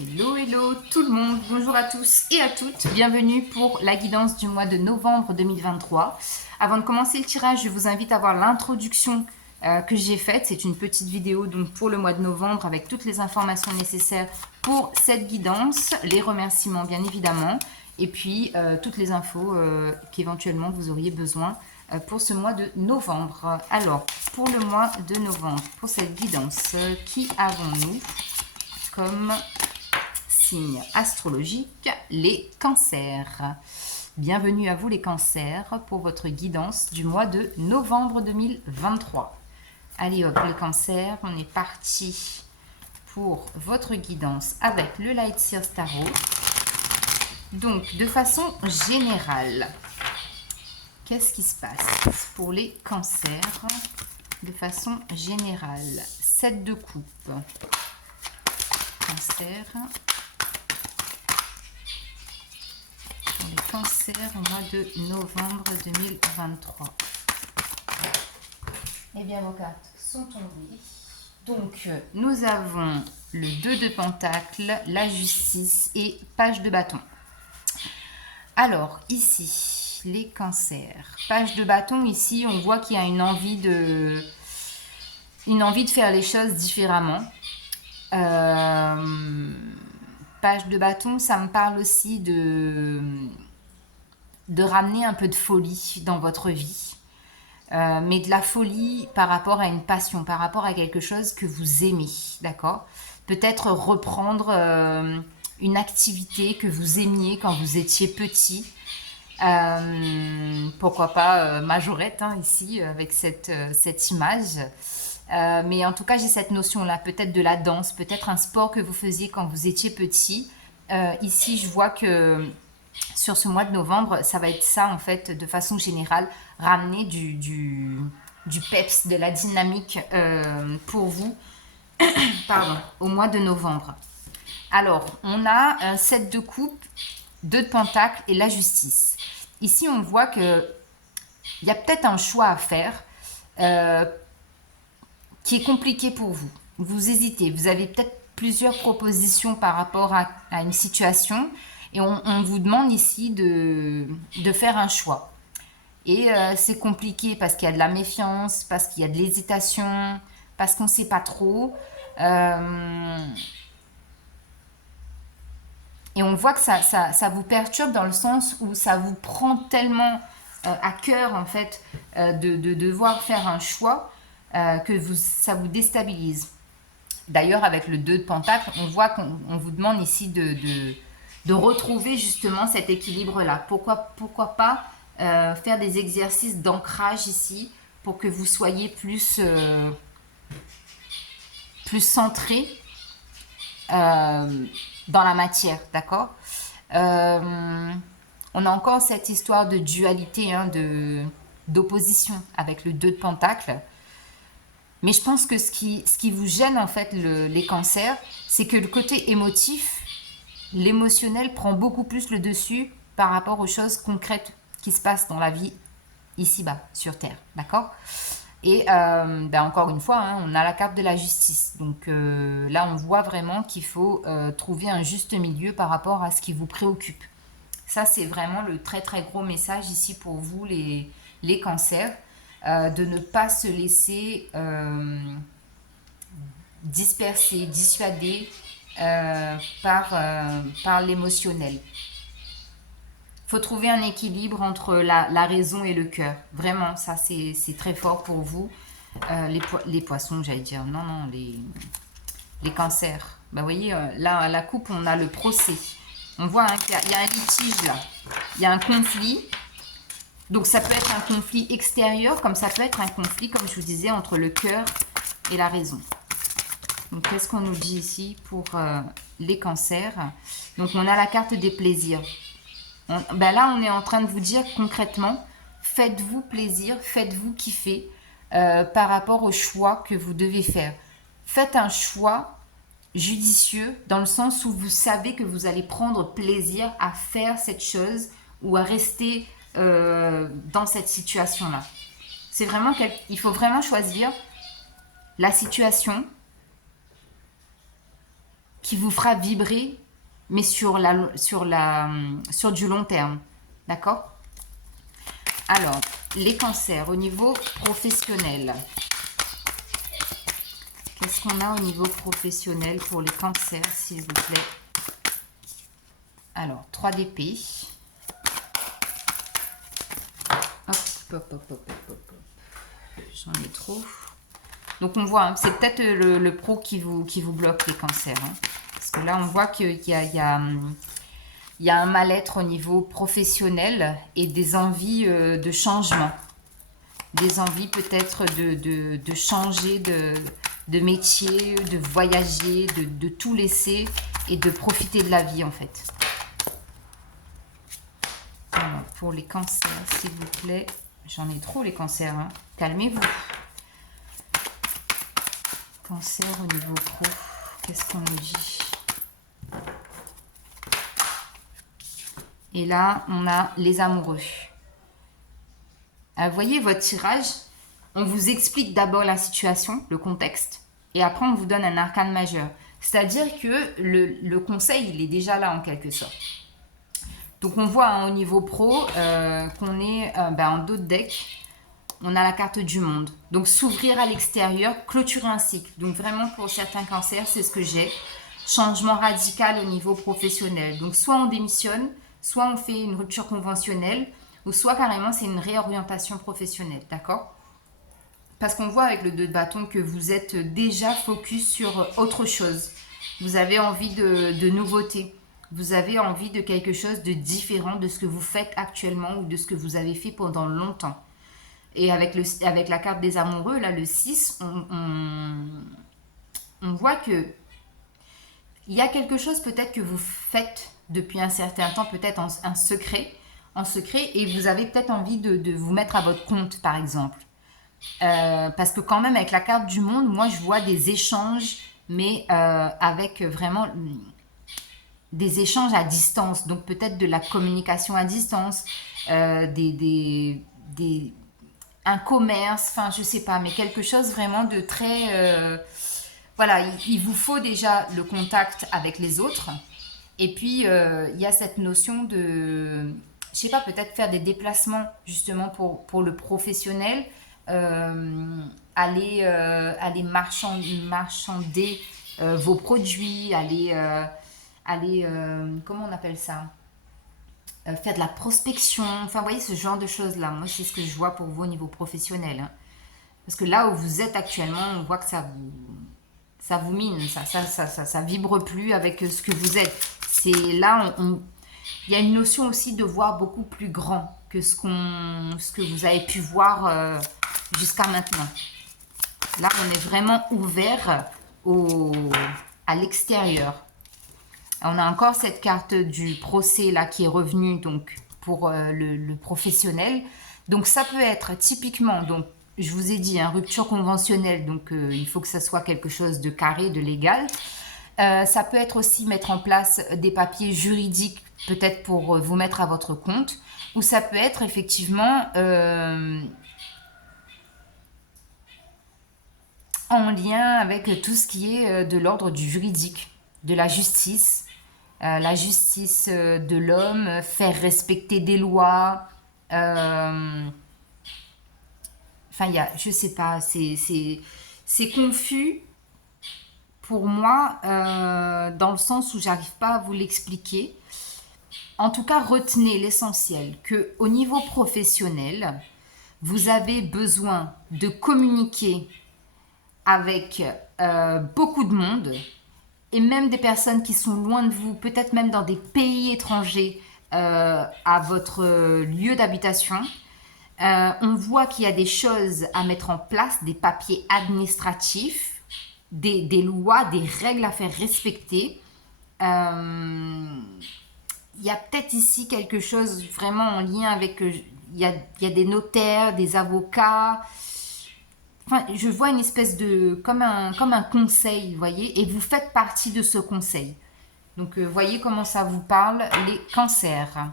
Hello, hello tout le monde, bonjour à tous et à toutes, bienvenue pour la guidance du mois de novembre 2023. Avant de commencer le tirage, je vous invite à voir l'introduction que j'ai faite. C'est une petite vidéo donc pour le mois de novembre avec toutes les informations nécessaires pour cette guidance, les remerciements bien évidemment, et puis toutes les infos qu'éventuellement vous auriez besoin pour ce mois de novembre. Alors, pour le mois de novembre, pour cette guidance, qui avons-nous comme signe astrologique? Les cancers. Bienvenue à vous les cancers pour votre guidance du mois de novembre 2023. Allez hop les cancers, on est parti pour votre guidance avec le Light Seers Tarot. Donc de façon générale, qu'est-ce qui se passe pour les cancers de façon générale? 7 de coupe. Cancer. Pour les cancers au mois de novembre 2023. Eh bien, vos cartes sont tombées. Donc, nous avons le 2 de Pentacle, la justice et page de bâton. Alors, ici, les cancers. Page de bâton, ici, on voit qu'il y a une envie de faire les choses différemment. Page de bâton, ça me parle aussi de ramener un peu de folie dans votre vie. Mais de la folie par rapport à une passion, par rapport à quelque chose que vous aimez, d'accord? Peut-être reprendre une activité que vous aimiez quand vous étiez petit. Pourquoi pas majorette, hein, ici, avec cette image. Mais en tout cas, j'ai cette notion-là, peut-être de la danse, peut-être un sport que vous faisiez quand vous étiez petit. Ici, je vois que sur ce mois de novembre, ça va être ça, en fait, de façon générale, ramener du peps, de la dynamique pour vous, pardon, au mois de novembre. Alors, on a un 7 de coupe, 2 de pentacle et la justice. Ici, on voit qu'il y a peut-être un choix à faire qui est compliqué pour vous. Vous hésitez, vous avez peut-être plusieurs propositions par rapport à une situation et on vous demande ici de faire un choix. Et c'est compliqué parce qu'il y a de la méfiance, parce qu'il y a de l'hésitation, parce qu'on ne sait pas trop. Et on voit que ça vous perturbe dans le sens où ça vous prend tellement à cœur en fait de devoir faire un choix que ça vous déstabilise. D'ailleurs, avec le 2 de Pentacle, on voit qu'on vous demande ici de retrouver justement cet équilibre-là. Pourquoi pas faire des exercices d'ancrage ici pour que vous soyez plus centré dans la matière, d'accord? On a encore cette histoire de dualité, hein, d'opposition avec le 2 de Pentacle. Mais je pense que ce qui vous gêne en fait les cancers, c'est que le côté émotif, l'émotionnel prend beaucoup plus le dessus par rapport aux choses concrètes qui se passent dans la vie ici-bas, sur Terre, d'accord? Et encore une fois, hein, on a la carte de la justice. Donc là, on voit vraiment qu'il faut trouver un juste milieu par rapport à ce qui vous préoccupe. Ça, c'est vraiment le très très gros message ici pour vous, les cancers. De ne pas se laisser disperser, dissuader par l'émotionnel. Il faut trouver un équilibre entre la raison et le cœur. Vraiment, ça c'est très fort pour vous. Les poissons, j'allais dire. Non, les cancers. Vous voyez, là, à la coupe, on a le procès. On voit hein, qu'il y a un litige là. Il y a un conflit. Donc ça peut être un conflit extérieur, comme ça peut être un conflit, comme je vous disais, entre le cœur et la raison. Donc qu'est-ce qu'on nous dit ici pour les cancers? Donc on a la carte des plaisirs. Là, on est en train de vous dire concrètement, faites-vous plaisir, faites-vous kiffer par rapport au choix que vous devez faire. Faites un choix judicieux dans le sens où vous savez que vous allez prendre plaisir à faire cette chose ou à rester dans cette situation-là. C'est vraiment il faut vraiment choisir la situation qui vous fera vibrer, mais sur du long terme. D'accord? Alors, les cancers au niveau professionnel. Qu'est-ce qu'on a au niveau professionnel pour les cancers, s'il vous plaît? Alors, 3 d'épée. Hop, hop, hop, hop, hop, hop. J'en ai trop. Donc, on voit, hein, c'est peut-être le pro qui vous bloque, les cancers. Hein. Parce que là, on voit qu'il y a un mal-être au niveau professionnel et des envies de changement. Des envies peut-être de changer de métier, de voyager, de tout laisser et de profiter de la vie en fait. Alors, pour les cancers, s'il vous plaît, j'en ai trop les cancers, hein. Calmez-vous. Cancer au niveau pro, qu'est-ce qu'on nous dit? Et là, on a les amoureux. Vous voyez, votre tirage, on vous explique d'abord la situation, le contexte, et après on vous donne un arcane majeur. C'est-à-dire que le conseil, il est déjà là en quelque sorte. Donc on voit hein, au niveau pro qu'on est en dos de deck, on a la carte du monde. Donc s'ouvrir à l'extérieur, clôturer un cycle. Donc vraiment pour certains cancers, c'est ce que j'ai. Changement radical au niveau professionnel. Donc soit on démissionne, soit on fait une rupture conventionnelle, ou soit carrément c'est une réorientation professionnelle, d'accord? Parce qu'on voit avec le 2 de bâton que vous êtes déjà focus sur autre chose. Vous avez envie de nouveautés. Vous avez envie de quelque chose de différent de ce que vous faites actuellement ou de ce que vous avez fait pendant longtemps. Et avec la carte des amoureux, là, le 6, on voit que il y a quelque chose peut-être que vous faites depuis un certain temps, peut-être en secret, et vous avez peut-être envie de vous mettre à votre compte, par exemple. Parce que quand même, avec la carte du monde, moi, je vois des échanges, mais avec vraiment des échanges à distance. Donc, peut-être de la communication à distance, un commerce, enfin, je sais pas, mais quelque chose vraiment de très... voilà, il vous faut déjà le contact avec les autres. Et puis, il y a cette notion de, je sais pas, peut-être faire des déplacements justement pour le professionnel, aller marchander vos produits, comment on appelle ça? Faire de la prospection, enfin, vous voyez, ce genre de choses-là. Moi, c'est ce que je vois pour vous au niveau professionnel. Hein. Parce que là où vous êtes actuellement, on voit que ça vous mine, ça vibre plus avec ce que vous êtes. C'est là, il y a une notion aussi de voir beaucoup plus grand que ce que vous avez pu voir jusqu'à maintenant. Là, on est vraiment ouvert à l'extérieur. On a encore cette carte du procès là qui est revenue donc pour le professionnel. Donc ça peut être typiquement, donc je vous ai dit, hein, rupture conventionnelle, donc il faut que ça soit quelque chose de carré, de légal. Ça peut être aussi mettre en place des papiers juridiques, peut-être pour vous mettre à votre compte, ou ça peut être effectivement en lien avec tout ce qui est de l'ordre du juridique, de la justice de l'homme, faire respecter des lois. Enfin, je sais pas, c'est confus pour moi dans le sens où j'arrive pas à vous l'expliquer. En tout cas, retenez l'essentiel, que au niveau professionnel, vous avez besoin de communiquer avec beaucoup de monde, et même des personnes qui sont loin de vous, peut-être même dans des pays étrangers à votre lieu d'habitation. On voit qu'il y a des choses à mettre en place, des papiers administratifs, des lois, des règles à faire respecter. Il y a peut-être ici quelque chose vraiment en lien avec... il y a des notaires, des avocats... Enfin, je vois une espèce de... comme un conseil, vous voyez, et vous faites partie de ce conseil. Donc, voyez comment ça vous parle, les cancers.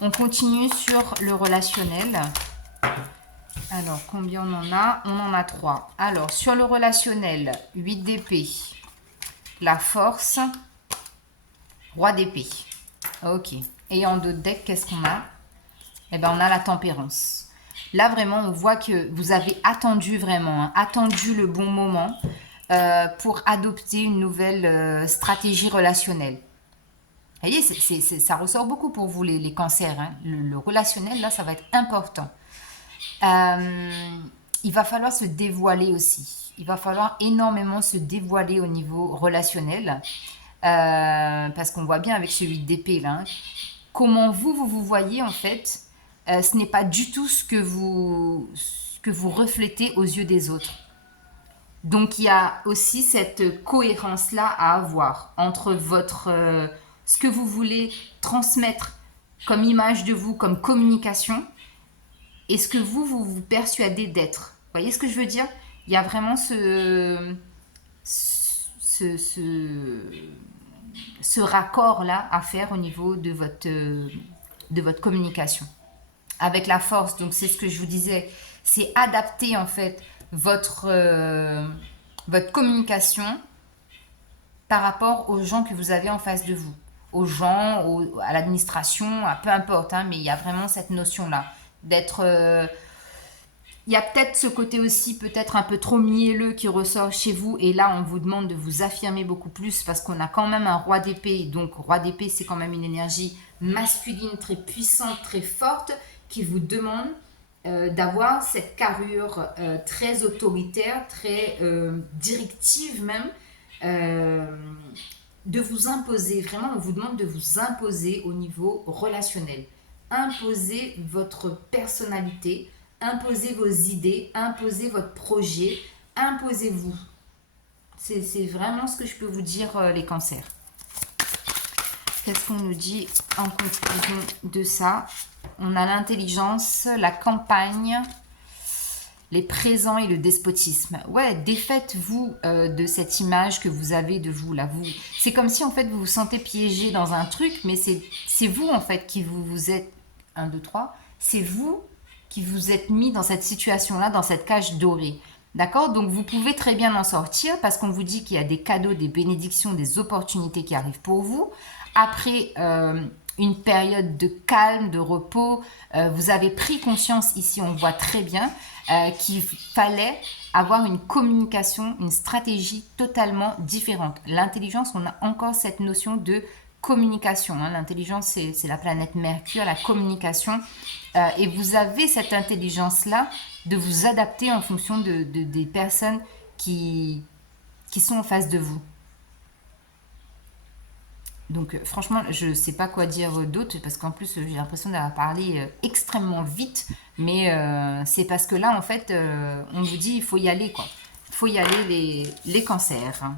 On continue sur le relationnel. Alors, combien on en a? On en a 3. Alors, sur le relationnel, 8 d'épée, la force, roi d'épée. Ok. Et en dos de deck, qu'est-ce qu'on a? Eh ben, on a la tempérance. Là, vraiment, on voit que vous avez attendu vraiment, hein, attendu le bon moment pour adopter une nouvelle stratégie relationnelle. Vous voyez, ça ressort beaucoup pour vous, les cancers. Hein. Le relationnel, là, ça va être important. Il va falloir se dévoiler aussi. Il va falloir énormément se dévoiler au niveau relationnel. Parce qu'on voit bien avec ce 8 d'épée, là, hein, comment vous voyez, en fait, ce n'est pas du tout ce que vous reflétez aux yeux des autres. Donc, il y a aussi cette cohérence-là à avoir entre ce que vous voulez transmettre comme image de vous, comme communication, et ce que vous persuadez d'être. Vous voyez ce que je veux dire? Il y a vraiment ce raccord-là à faire au niveau de votre communication. Avec la force, donc c'est ce que je vous disais, c'est adapter en fait votre communication par rapport aux gens que vous avez en face de vous, aux gens, à l'administration, peu importe, hein, mais il y a vraiment cette notion-là d'être... il y a peut-être ce côté aussi peut-être un peu trop mielleux qui ressort chez vous, et là on vous demande de vous affirmer beaucoup plus parce qu'on a quand même un roi d'épée, donc roi d'épée c'est quand même une énergie masculine très puissante, très forte, qui vous demande d'avoir cette carrure très autoritaire, très directive même, de vous imposer, vraiment on vous demande de vous imposer au niveau relationnel, imposer votre personnalité, imposer vos idées, imposer votre projet, imposez-vous. C'est vraiment ce que je peux vous dire, les cancers. Qu'est-ce qu'on nous dit en conclusion de ça? On a l'intelligence, la campagne, les présents et le despotisme. Ouais, défaites-vous de cette image que vous avez de vous là. C'est comme si en fait vous vous sentez piégé dans un truc, mais c'est vous en fait qui vous êtes 1, 2, 3. C'est vous qui vous êtes mis dans cette situation-là, dans cette cage dorée. D'accord? Donc vous pouvez très bien en sortir parce qu'on vous dit qu'il y a des cadeaux, des bénédictions, des opportunités qui arrivent pour vous. Après une période de calme, de repos, vous avez pris conscience ici, on voit très bien, qu'il fallait avoir une communication, une stratégie totalement différente. L'intelligence, on a encore cette notion de communication. Hein. L'intelligence, c'est la planète Mercure, la communication. Et vous avez cette intelligence-là de vous adapter en fonction des personnes qui sont en face de vous. Donc franchement, je ne sais pas quoi dire d'autre parce qu'en plus j'ai l'impression d'avoir parlé extrêmement vite, mais c'est parce que là en fait on vous dit il faut y aller quoi. Il faut y aller les cancers.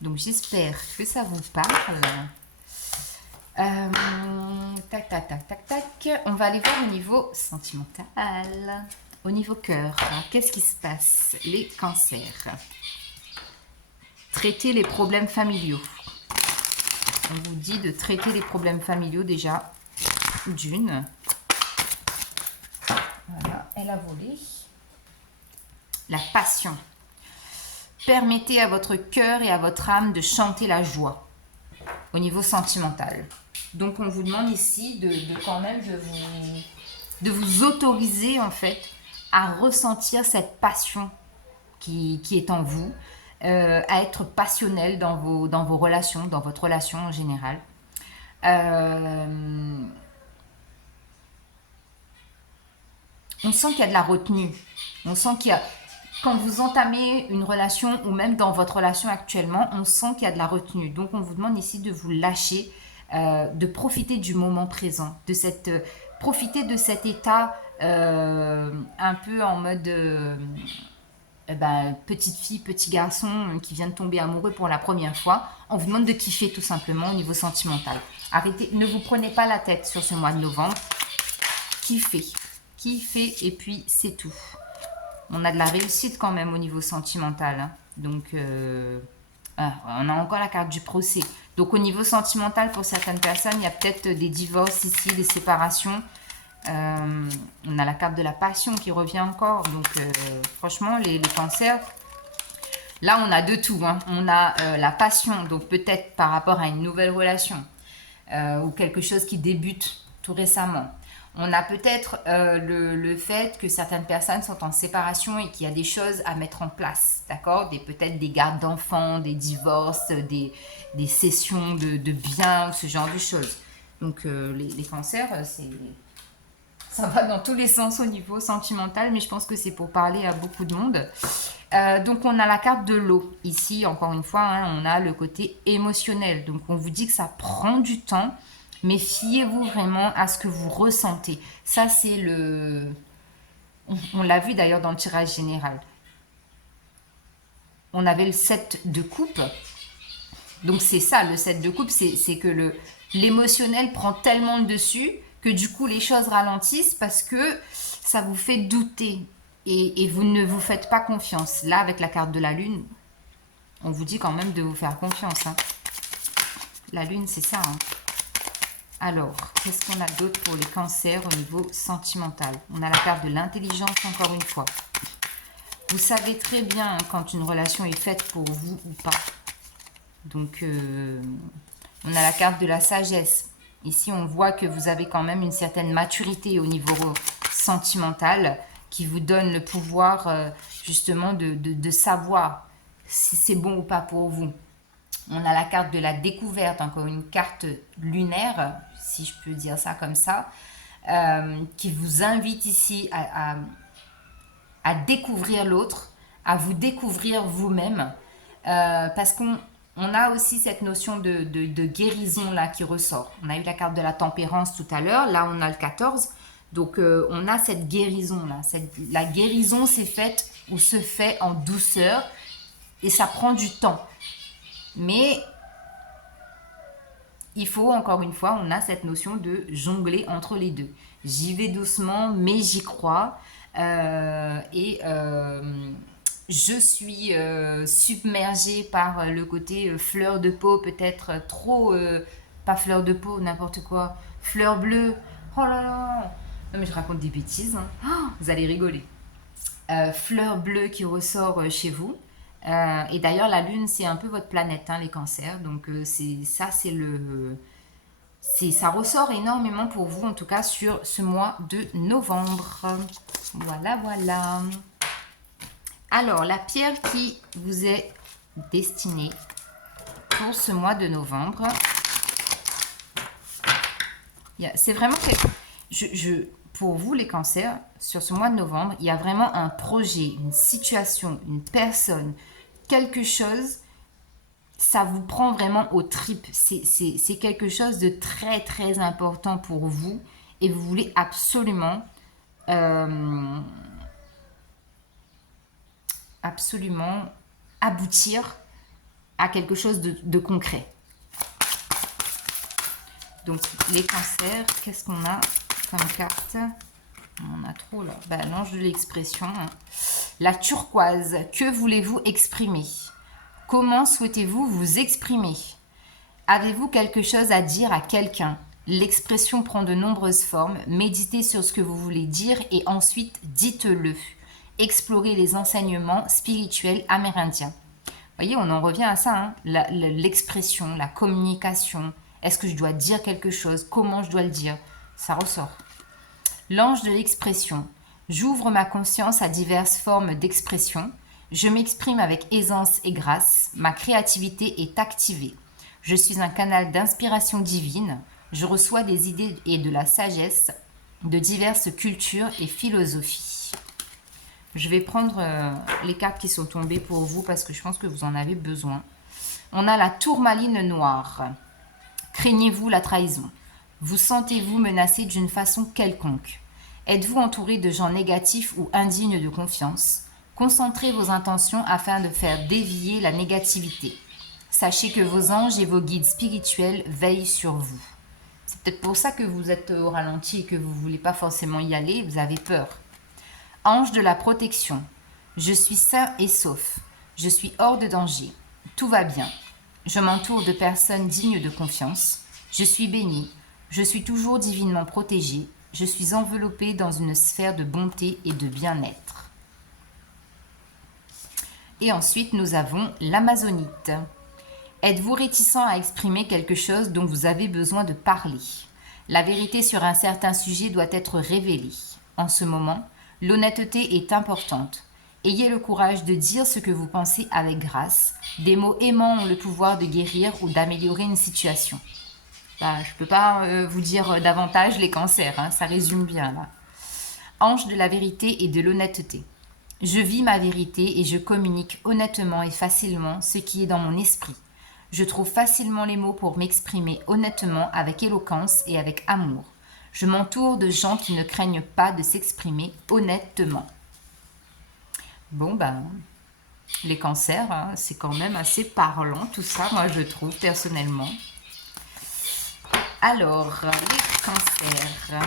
Donc j'espère que ça vous parle. Tac, tac, tac, tac, tac. On va aller voir au niveau sentimental, au niveau cœur. Qu'est-ce qui se passe? Les cancers. Traiter les problèmes familiaux. On vous dit de traiter les problèmes familiaux déjà d'une. Voilà, elle a volé. La passion. Permettez à votre cœur et à votre âme de chanter la joie au niveau sentimental. Donc on vous demande ici de quand même de vous autoriser en fait à ressentir cette passion qui est en vous, à être passionnel dans vos relations, dans votre relation en général. On sent qu'il y a de la retenue. On sent qu'il y a... Quand vous entamez une relation ou même dans votre relation actuellement, on sent qu'il y a de la retenue. Donc on vous demande ici de vous lâcher, de profiter du moment présent, profiter de cet état un peu en mode petite fille, petit garçon qui vient de tomber amoureux pour la première fois. On vous demande de kiffer tout simplement au niveau sentimental. Arrêtez, ne vous prenez pas la tête sur ce mois de novembre. Kiffez et puis c'est tout. On a de la réussite quand même au niveau sentimental. Hein. Donc, on a encore la carte du procès. Donc, au niveau sentimental, pour certaines personnes, il y a peut-être des divorces ici, des séparations. On a la carte de la passion qui revient encore. Donc, franchement, les cancers, Là, on a de tout, hein. On a la passion, donc peut-être par rapport à une nouvelle relation ou quelque chose qui débute tout récemment. On a peut-être le fait que certaines personnes sont en séparation et qu'il y a des choses à mettre en place, d'accord? Peut-être des gardes d'enfants, des divorces, des cessions de biens, ce genre de choses. Donc les cancers, ça va dans tous les sens au niveau sentimental, mais je pense que c'est pour parler à beaucoup de monde. Donc on a la carte de l'eau. Ici, encore une fois, hein, on a le côté émotionnel. Donc on vous dit que ça prend du temps, mais fiez-vous vraiment à ce que vous ressentez. Ça, c'est le... On l'a vu d'ailleurs dans le tirage général. On avait le 7 de coupe. Donc c'est ça, le 7 de coupe, c'est que l'émotionnel prend tellement le dessus que du coup les choses ralentissent parce que ça vous fait douter et vous ne vous faites pas confiance. Là, avec la carte de la lune, on vous dit quand même de vous faire confiance. Hein. La lune, c'est ça. Hein. Alors, qu'est-ce qu'on a d'autre pour les cancers au niveau sentimental? On a la carte de l'intelligence encore une fois. Vous savez très bien quand une relation est faite pour vous ou pas. Donc, on a la carte de la sagesse. Ici, on voit que vous avez quand même une certaine maturité au niveau sentimental qui vous donne le pouvoir justement de savoir si c'est bon ou pas pour vous. On a la carte de la découverte, encore une carte lunaire, si je peux dire ça comme ça, qui vous invite ici à découvrir l'autre, à vous découvrir vous-même, parce qu'on a aussi cette notion de guérison là qui ressort. On a eu la carte de la tempérance tout à l'heure, là on a le 14, donc on a cette guérison là. La guérison s'est faite ou se fait en douceur et ça prend du temps. Mais il faut, encore une fois, on a cette notion de jongler entre les deux. J'y vais doucement, mais j'y crois. Je suis submergée par le côté fleur de peau, peut-être trop... pas fleur de peau, n'importe quoi. Fleur bleue. Oh là là. Non mais je raconte des bêtises. Hein. Oh, vous allez rigoler. Fleur bleue qui ressort chez vous. Et d'ailleurs, la Lune, c'est un peu votre planète, hein, les cancers. Donc, ça ressort énormément pour vous, en tout cas, sur ce mois de novembre. Voilà, voilà. Alors, la pierre qui vous est destinée pour ce mois de novembre, c'est vraiment que pour vous, les cancers, sur ce mois de novembre, il y a vraiment un projet, une situation, une personne, quelque chose, ça vous prend vraiment aux tripes. C'est quelque chose de très, très important pour vous et vous voulez absolument, absolument aboutir à quelque chose de concret. Donc, les cancers, qu'est-ce qu'on a comme carte? On a trop là. Ben, l'ange de l'expression. La turquoise. Que voulez-vous exprimer? Comment souhaitez-vous vous exprimer? Avez-vous quelque chose à dire à quelqu'un? L'expression prend de nombreuses formes. Méditez sur ce que vous voulez dire et ensuite dites-le. Explorez les enseignements spirituels amérindiens. Vous voyez, on en revient à ça. Hein? L'expression, la communication. Est-ce que je dois dire quelque chose? Comment je dois le dire? Ça ressort. L'ange de l'expression. J'ouvre ma conscience à diverses formes d'expression. Je m'exprime avec aisance et grâce. Ma créativité est activée. Je suis un canal d'inspiration divine. Je reçois des idées et de la sagesse de diverses cultures et philosophies. Je vais prendre les cartes qui sont tombées pour vous parce que je pense que vous en avez besoin. On a la tourmaline noire. Craignez-vous la trahison? Vous sentez-vous menacé d'une façon quelconque? Êtes-vous entouré de gens négatifs ou indignes de confiance? Concentrez vos intentions afin de faire dévier la négativité. Sachez que vos anges et vos guides spirituels veillent sur vous. C'est peut-être pour ça que vous êtes au ralenti et que vous ne voulez pas forcément y aller, vous avez peur. Ange de la protection. Je suis sain et sauf. Je suis hors de danger. Tout va bien. Je m'entoure de personnes dignes de confiance. Je suis bénie. Je suis toujours divinement protégée. Je suis enveloppée dans une sphère de bonté et de bien-être. Et ensuite, nous avons l'amazonite. Êtes-vous réticent à exprimer quelque chose dont vous avez besoin de parler? La vérité sur un certain sujet doit être révélée. En ce moment, l'honnêteté est importante. Ayez le courage de dire ce que vous pensez avec grâce. Des mots aimants ont le pouvoir de guérir ou d'améliorer une situation. Bah, je ne peux pas vous dire davantage les cancers, hein, ça résume bien là. Ange de la vérité et de l'honnêteté. Je vis ma vérité et je communique honnêtement et facilement ce qui est dans mon esprit. Je trouve facilement les mots pour m'exprimer honnêtement, avec éloquence et avec amour. Je m'entoure de gens qui ne craignent pas de s'exprimer honnêtement. Bon, ben, les cancers, hein, c'est quand même assez parlant tout ça, moi je trouve personnellement. Alors, les cancers,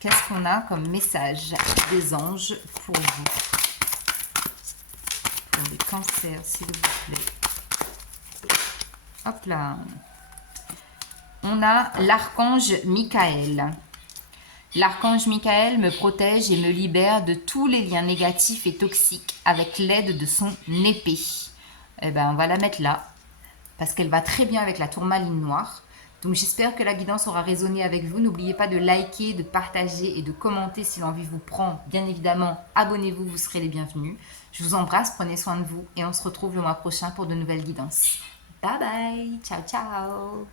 qu'est-ce qu'on a comme message des anges pour vous? Pour les cancers, s'il vous plaît. Hop là. On a l'archange Michael. L'archange Michael me protège et me libère de tous les liens négatifs et toxiques avec l'aide de son épée. Eh ben, on va la mettre là, parce qu'elle va très bien avec la tourmaline noire. Donc j'espère que la guidance aura résonné avec vous. N'oubliez pas de liker, de partager et de commenter si l'envie vous prend. Bien évidemment, abonnez-vous, vous serez les bienvenus. Je vous embrasse, prenez soin de vous et on se retrouve le mois prochain pour de nouvelles guidances. Bye bye, ciao ciao.